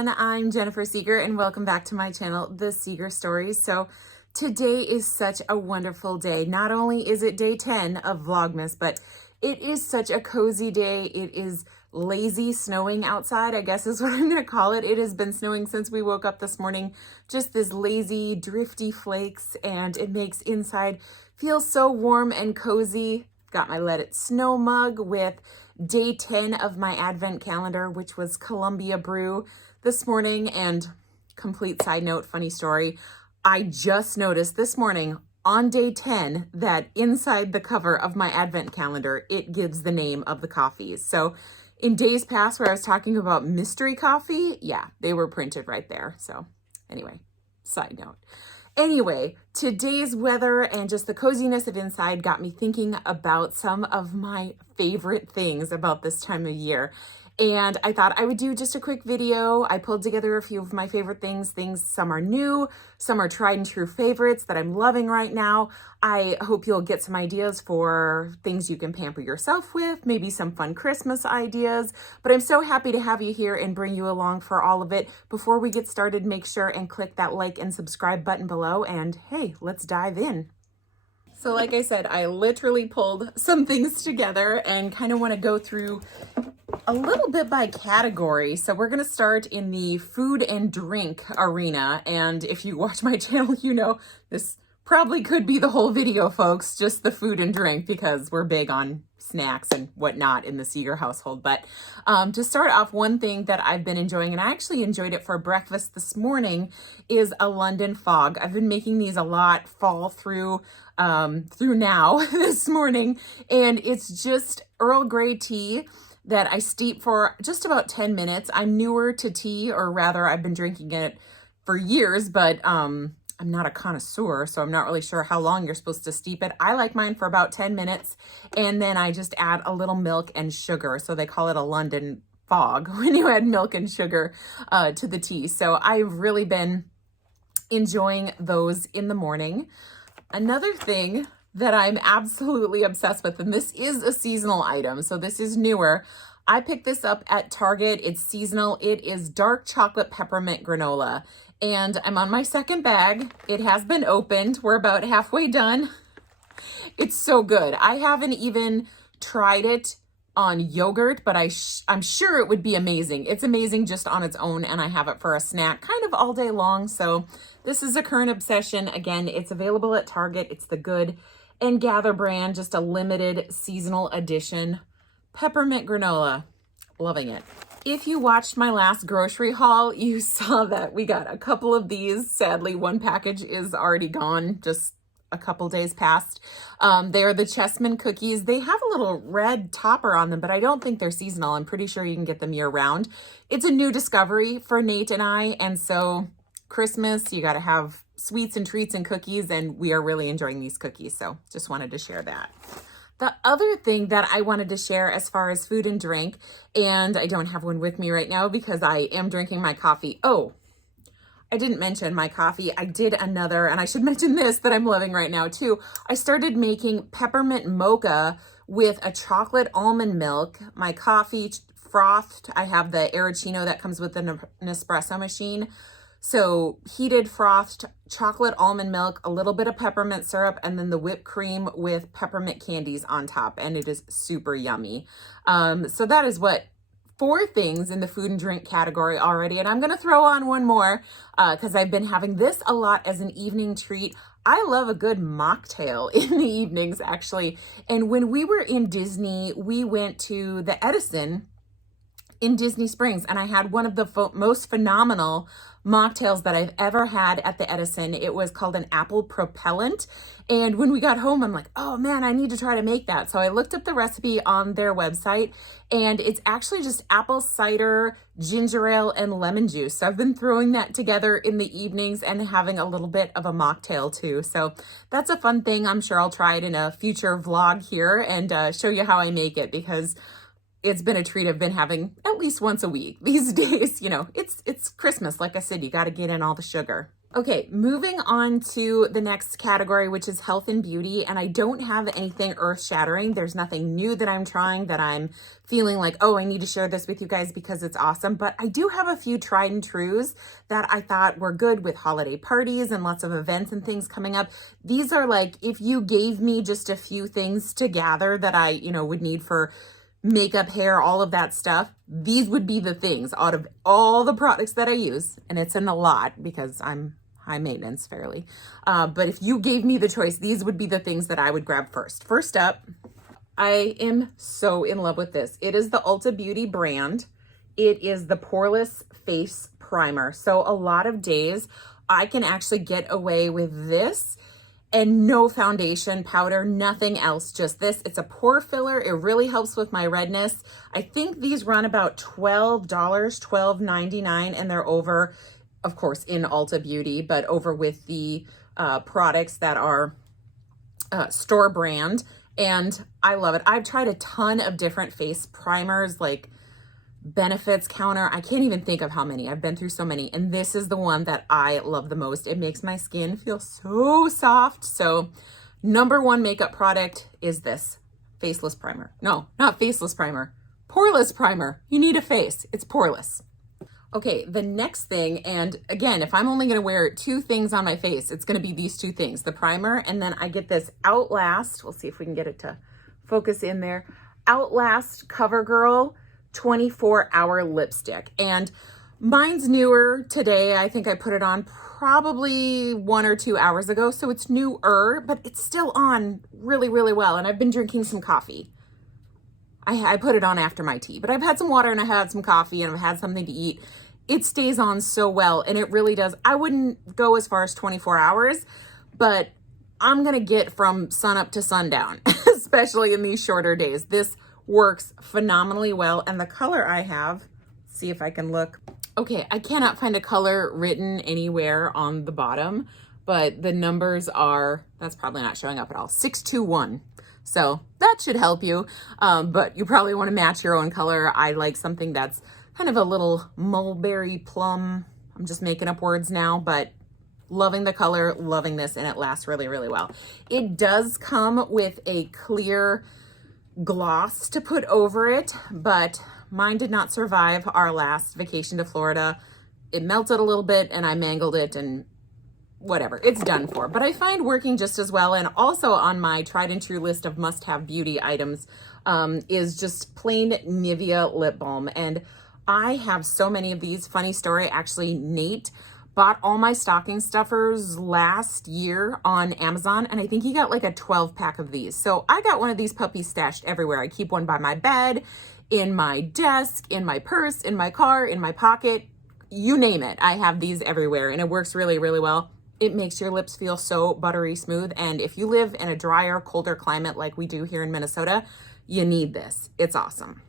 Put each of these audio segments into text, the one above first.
everyone, I'm Jennifer Seeger and welcome back to my channel, The Seeger Stories. So today is such a wonderful day. Not only is it day 10 of Vlogmas, but it is such a cozy day. It is lazy snowing outside, I guess is what I'm gonna call it. It has been snowing since we woke up this morning, just this lazy, drifty flakes, and it makes inside feel so warm and cozy. Got my Let It Snow mug with day 10 of my advent calendar, which was Columbia Brew this morning. And complete side note, funny story, I just noticed this morning on day 10 that inside the cover of my advent calendar, it gives the name of the coffees. So in days past where I was talking about mystery coffee, yeah, they were printed right there. So anyway, side note. Anyway, today's weather and just the coziness of inside got me thinking about some of my favorite things about this time of year. And I thought I would do just a quick video. I pulled together a few of my favorite things. Some are new, some are tried and true favorites that I'm loving right now. I hope you'll get some ideas for things you can pamper yourself with, maybe some fun Christmas ideas. But I'm so happy to have you here and bring you along for all of it. Before we get started, make sure and click that like and subscribe button below. And hey, let's dive in. So like I said, I literally pulled some things together and kind of want to go through a little bit by category. So we're going to start in the food and drink arena. And if you watch my channel, you know this probably could be the whole video, folks, just the food and drink, because we're big on snacks and whatnot in the Seeger household. But to start off, one thing that I've been enjoying, and I actually enjoyed it for breakfast this morning, is a London fog. I've been making these a lot fall through now this morning, and it's just Earl Grey tea that I steep for just about 10 minutes. I'm newer to tea, or rather I've been drinking it for years, but I'm not a connoisseur, so I'm not really sure how long you're supposed to steep it. I like mine for about 10 minutes, and then I just add a little milk and sugar. So they call it a London fog when you add milk and sugar to the tea. So I've really been enjoying those in the morning. Another thing that I'm absolutely obsessed with, and this is a seasonal item, so this is newer. I picked this up at Target. It's seasonal. It is dark chocolate peppermint granola, and I'm on my second bag. It has been opened. We're about halfway done. It's so good. I haven't even tried it on yogurt, but I'm sure it would be amazing. It's amazing just on its own, and I have it for a snack kind of all day long. So this is a current obsession. Again, it's available at Target. It's the Good and Gather brand, just a limited seasonal edition peppermint granola. Loving it. If you watched my last grocery haul, you saw that we got a couple of these. Sadly, one package is already gone, just a couple days past. They are the Chessman cookies. They have a little red topper on them, but I don't think they're seasonal. I'm pretty sure you can get them year round. It's a new discovery for Nate and I, and so Christmas, you got to have sweets and treats and cookies, and we are really enjoying these cookies. So just wanted to share that. The other thing that I wanted to share as far as food and drink, and I don't have one with me right now because I am drinking my coffee. Oh, I didn't mention my coffee. I did another, and I should mention this that I'm loving right now too. I started making peppermint mocha with a chocolate almond milk, my coffee frothed. I have the Arancino that comes with an espresso machine. So heated frothed chocolate almond milk, a little bit of peppermint syrup, and then the whipped cream with peppermint candies on top. And it is super yummy. So that is what 4 things in the food and drink category already. And I'm going to throw on one more because I've been having this a lot as an evening treat. I love a good mocktail in the evenings, actually. And when we were in Disney, we went to the Edison in Disney Springs, and I had one of the most phenomenal mocktails that I've ever had at the Edison. It was called an apple propellant. And when we got home, I'm like, oh man, I need to try to make that. So I looked up the recipe on their website, and it's actually just apple cider, ginger ale, and lemon juice. So I've been throwing that together in the evenings and having a little bit of a mocktail too. So that's a fun thing. I'm sure I'll try it in a future vlog here and show you how I make it, because it's been a treat I've been having at least once a week these days. You know, it's Christmas. Like I said, you got to get in all the sugar. Okay, moving on to the next category, which is health and beauty. And I don't have anything earth shattering. There's nothing new that I'm trying that I'm feeling like, oh, I need to share this with you guys because it's awesome. But I do have a few tried and trues that I thought were good with holiday parties and lots of events and things coming up. These are like, if you gave me just a few things to gather that I, would need for makeup, hair, all of that stuff, these would be the things out of all the products that I use. And it's in a lot because I'm high maintenance fairly. But if you gave me the choice, these would be the things that I would grab first. First up, I am so in love with this. It is the Ulta Beauty brand. It is the Poreless Face Primer. So a lot of days I can actually get away with this and no foundation, powder, nothing else, just this. It's a pore filler. It really helps with my redness. I think these run about $12, $12.99, and they're over, of course, in Ulta Beauty, but over with the products that are store brand. And I love it. I've tried a ton of different face primers, like Benefits Counter. I can't even think of how many. I've been through so many. And this is the one that I love the most. It makes my skin feel so soft. So number one makeup product is this faceless primer. No, not faceless primer. Poreless primer. You need a face. It's poreless. Okay, the next thing, and again, if I'm only gonna wear two things on my face, it's gonna be these two things, the primer, and then I get this Outlast, we'll see if we can get it to focus in there, Outlast CoverGirl 24-hour lipstick. And mine's newer today. I think I put it on probably 1 or 2 hours ago, so it's newer, but it's still on really, really well. And I've been drinking some coffee. I put it on after my tea, but I've had some water and I had some coffee and I've had something to eat. It stays on so well, and it really does. I wouldn't go as far as 24 hours, but I'm gonna get from sun up to sundown, especially in these shorter days. This works phenomenally well, and the color I have, see if I can look. Okay, I cannot find a color written anywhere on the bottom, but the numbers are, that's probably not showing up at all, 621. So that should help you, but you probably want to match your own color. I like something that's kind of a little mulberry plum. I'm just making up words now, but loving the color, loving this, and it lasts really, really well. It does come with a clear gloss to put over it, but mine did not survive our last vacation to Florida. It melted a little bit and I mangled it and whatever, it's done for. But I find working just as well. And also on my tried and true list of must-have beauty items is just plain Nivea lip balm. And I have so many of these. Funny story, actually, Nate bought all my stocking stuffers last year on Amazon, and I think he got like a 12-pack of these. So I got one of these puppies stashed everywhere. I keep one by my bed, in my desk, in my purse, in my car, in my pocket, you name it. I have these everywhere, and it works really, really well. It makes your lips feel so buttery smooth. And if you live in a drier, colder climate like we do here in Minnesota, you need this. It's awesome.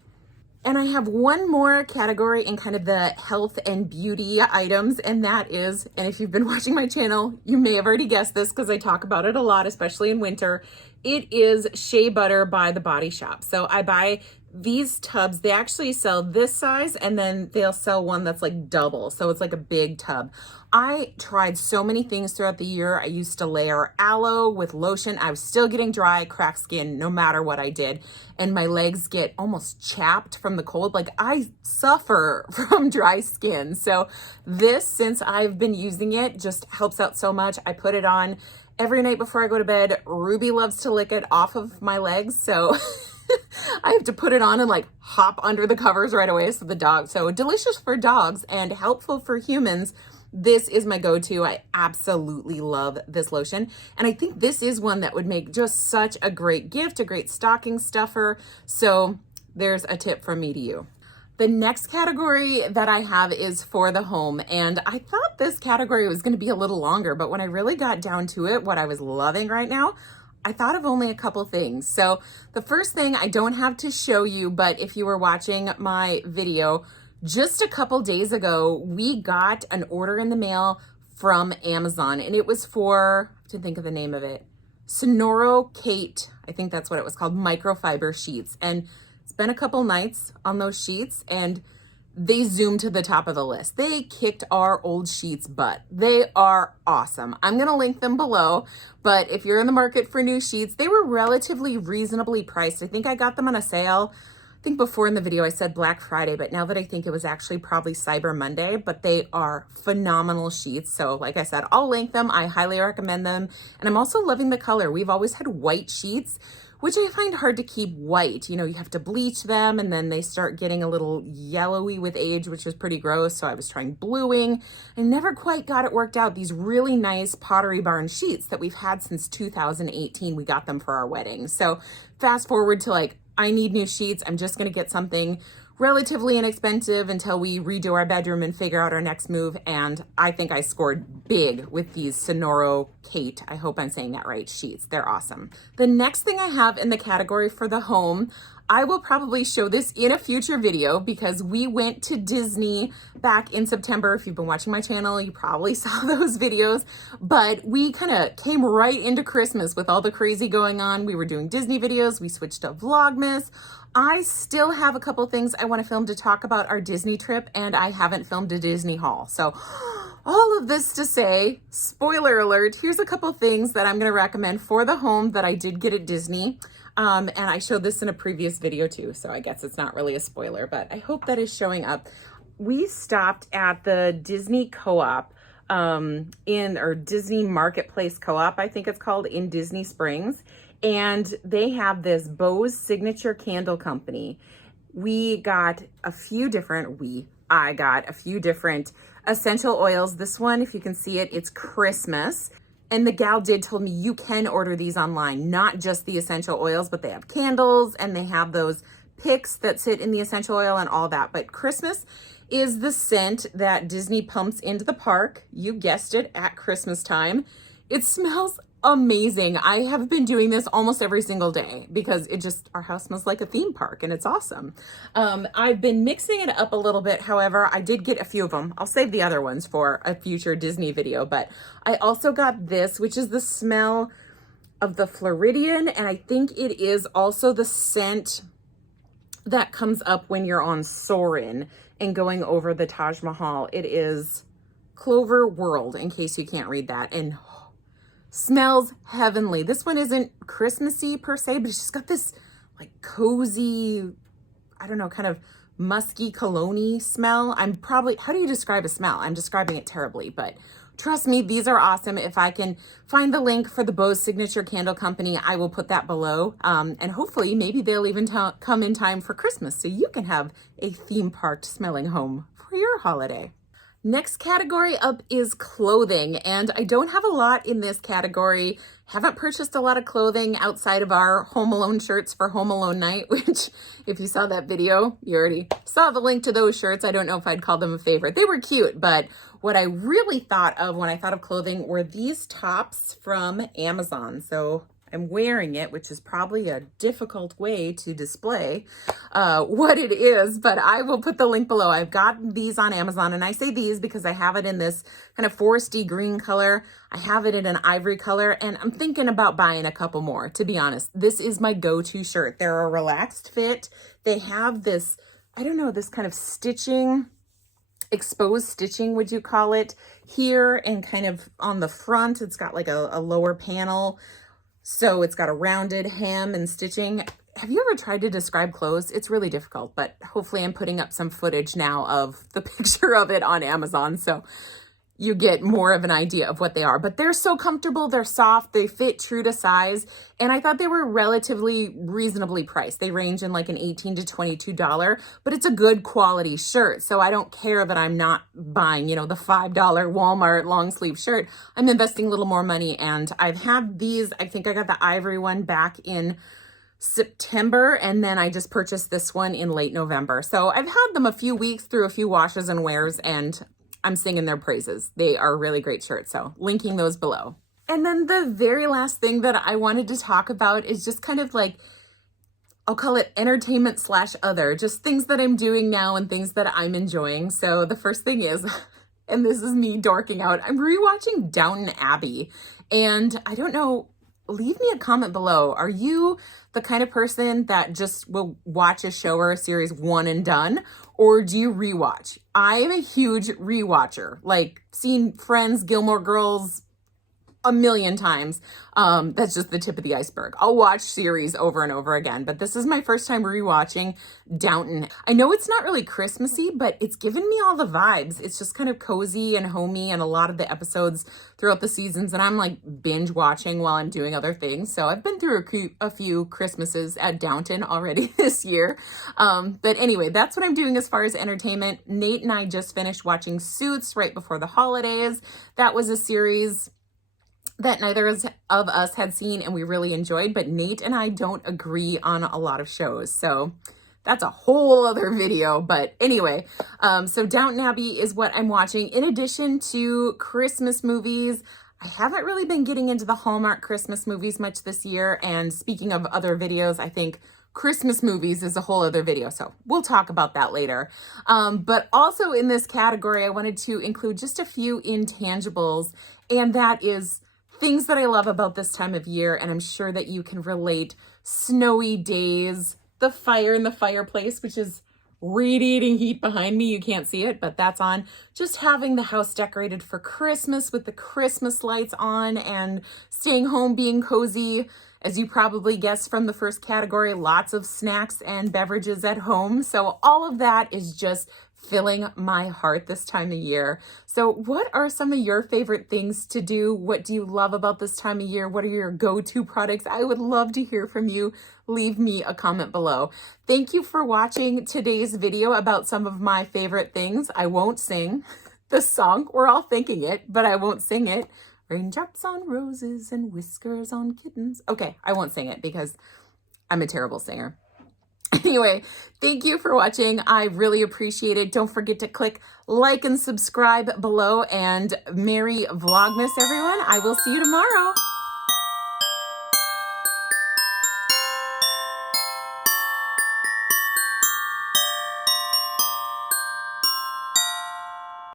And I have one more category in kind of the health and beauty items, and that is, and if you've been watching my channel, you may have already guessed this because I talk about it a lot, especially in winter. It is Shea Butter by The Body Shop. So I buy these tubs. They actually sell this size, and then they'll sell one that's like double. So it's like a big tub. I tried so many things throughout the year. I used to layer aloe with lotion. I was still getting dry, cracked skin, no matter what I did. And my legs get almost chapped from the cold. Like, I suffer from dry skin. So this, since I've been using it, just helps out so much. I put it on every night before I go to bed. Ruby loves to lick it off of my legs. So I have to put it on and like hop under the covers right away. So delicious for dogs and helpful for humans. This is my go-to. I absolutely love this lotion. And I think this is one that would make just such a great gift, a great stocking stuffer. So there's a tip from me to you. The next category that I have is for the home. And I thought this category was going to be a little longer, but when I really got down to it, what I was loving right now, I thought of only a couple things. So the first thing I don't have to show you, but if you were watching my video, just a couple days ago, we got an order in the mail from Amazon, and it was for, I have to think of the name of it, Sonoro Kate, I think that's what it was called, microfiber sheets. And it's been a couple nights on those sheets, and they zoom to the top of the list. They kicked our old sheets butt. They are awesome. I'm going to link them below, but if you're in the market for new sheets, they were relatively reasonably priced. I think I got them on a sale. I think before in the video I said Black Friday, but now that I think it was actually probably Cyber Monday, but they are phenomenal sheets. So like I said, I'll link them. I highly recommend them. And I'm also loving the color. We've always had white sheets, which I find hard to keep white. You know, you have to bleach them and then they start getting a little yellowy with age, which is pretty gross. So I was trying bluing. I never quite got it worked out. These really nice Pottery Barn sheets that we've had since 2018. We got them for our wedding. So fast forward to like, I need new sheets. I'm just going to get something relatively inexpensive until we redo our bedroom and figure out our next move. And I think I scored big with these Sonoro Kate, I hope I'm saying that right, sheets. They're awesome. The next thing I have in the category for the home, I will probably show this in a future video because we went to Disney back in September. If you've been watching my channel, you probably saw those videos, but we kind of came right into Christmas with all the crazy going on. We were doing Disney videos. We switched to Vlogmas. I still have a couple things I want to film to talk about our Disney trip, and I haven't filmed a Disney haul. So all of this to say, spoiler alert, here's a couple things that I'm going to recommend for the home that I did get at Disney. And I showed this in a previous video too, so I guess it's not really a spoiler, but I hope that is showing up. We stopped at the Disney Co-op or Disney Marketplace Co-op, I think it's called, in Disney Springs. And they have this Bose Signature Candle Company. I got a few different essential oils. This one, if you can see it, it's Christmas. And the gal told me you can order these online, not just the essential oils, but they have candles and they have those picks that sit in the essential oil and all that. But Christmas is the scent that Disney pumps into the park. You guessed it, at Christmas time. It smells amazing. I have been doing this almost every single day because our house smells like a theme park and it's awesome. I've been mixing it up a little bit. However, I did get a few of them. I'll save the other ones for a future Disney video, but I also got this, which is the smell of the Floridian. And I think it is also the scent that comes up when you're on Soarin' and going over the Taj Mahal. It is Clover World, in case you can't read that. And smells heavenly. This one isn't Christmassy per se, but it's just got this like cozy, I don't know, kind of musky cologne-y smell. How do you describe a smell? I'm describing it terribly, but trust me, these are awesome. If I can find the link for the Bose Signature Candle Company, I will put that below. And hopefully maybe they'll even come in time for Christmas so you can have a theme park smelling home for your holiday. Next category up is clothing, and I don't have a lot in this category. Haven't purchased a lot of clothing outside of our Home Alone shirts for Home Alone night, which if you saw that video, you already saw the link to those shirts. I don't know if I'd call them a favorite. They were cute, but what I really thought of when I thought of clothing were these tops from Amazon. So I'm wearing it, which is probably a difficult way to display what it is, but I will put the link below. I've got these on Amazon, and I say these because I have it in this kind of foresty green color. I have it in an ivory color, and I'm thinking about buying a couple more, to be honest. This is my go-to shirt. They're a relaxed fit. They have this, I don't know, this kind of stitching, exposed stitching, would you call it, here, and kind of on the front, it's got like a lower panel. So it's got a rounded hem and stitching. Have you ever tried to describe clothes? It's really difficult, but hopefully I'm putting up some footage now of the picture of it on Amazon, so you get more of an idea of what they are. But they're so comfortable, they're soft, they fit true to size, and I thought they were relatively reasonably priced. They range in like an $18 to $22, but it's a good quality shirt, so I don't care that I'm not buying, you know, the $5 Walmart long sleeve shirt. I'm investing a little more money, and I've had these, I think I got the ivory one back in September, and then I just purchased this one in late November. So I've had them a few weeks through a few washes and wears, and I'm singing their praises. They are really great shirts, so linking those below. And then the very last thing that I wanted to talk about is just kind of like, I'll call it entertainment / other, just things that I'm doing now and things that I'm enjoying. So the first thing is, and this is me dorking out, I'm rewatching Downton Abbey. And I don't know, leave me a comment below. Are you the kind of person that just will watch a show or a series one and done? Or do you rewatch? I am a huge rewatcher, like seen Friends, Gilmore Girls, a million times. That's just the tip of the iceberg. I'll watch series over and over again, but this is my first time rewatching Downton. I know it's not really Christmassy, but it's given me all the vibes. It's just kind of cozy and homey, and a lot of the episodes throughout the seasons, and I'm like binge watching while I'm doing other things. So I've been through a few Christmases at Downton already this year. But anyway, that's what I'm doing as far as entertainment. Nate and I just finished watching Suits right before the holidays. That was a series that neither of us had seen and we really enjoyed, but Nate and I don't agree on a lot of shows. So that's a whole other video. But anyway, so Downton Abbey is what I'm watching. In addition to Christmas movies, I haven't really been getting into the Hallmark Christmas movies much this year. And speaking of other videos, I think Christmas movies is a whole other video, so we'll talk about that later. But also in this category, I wanted to include just a few intangibles, and that is things that I love about this time of year, and I'm sure that you can relate. Snowy days, the fire in the fireplace, which is radiating heat behind me. You can't see it, but that's on. Just having the house decorated for Christmas with the Christmas lights on and staying home, being cozy. As you probably guessed from the first category, lots of snacks and beverages at home. So all of that is just filling my heart this time of year. So what are some of your favorite things to do? What do you love about this time of year? What are your go-to products? I would love to hear from you. Leave me a comment below. Thank you for watching today's video about some of my favorite things. I won't sing the song. We're all thinking it, but I won't sing it. Raindrops on roses and whiskers on kittens. Okay, I won't sing it because I'm a terrible singer. Anyway, thank you for watching. I really appreciate it. Don't forget to click like and subscribe below, and Merry Vlogmas, everyone. I will see you tomorrow.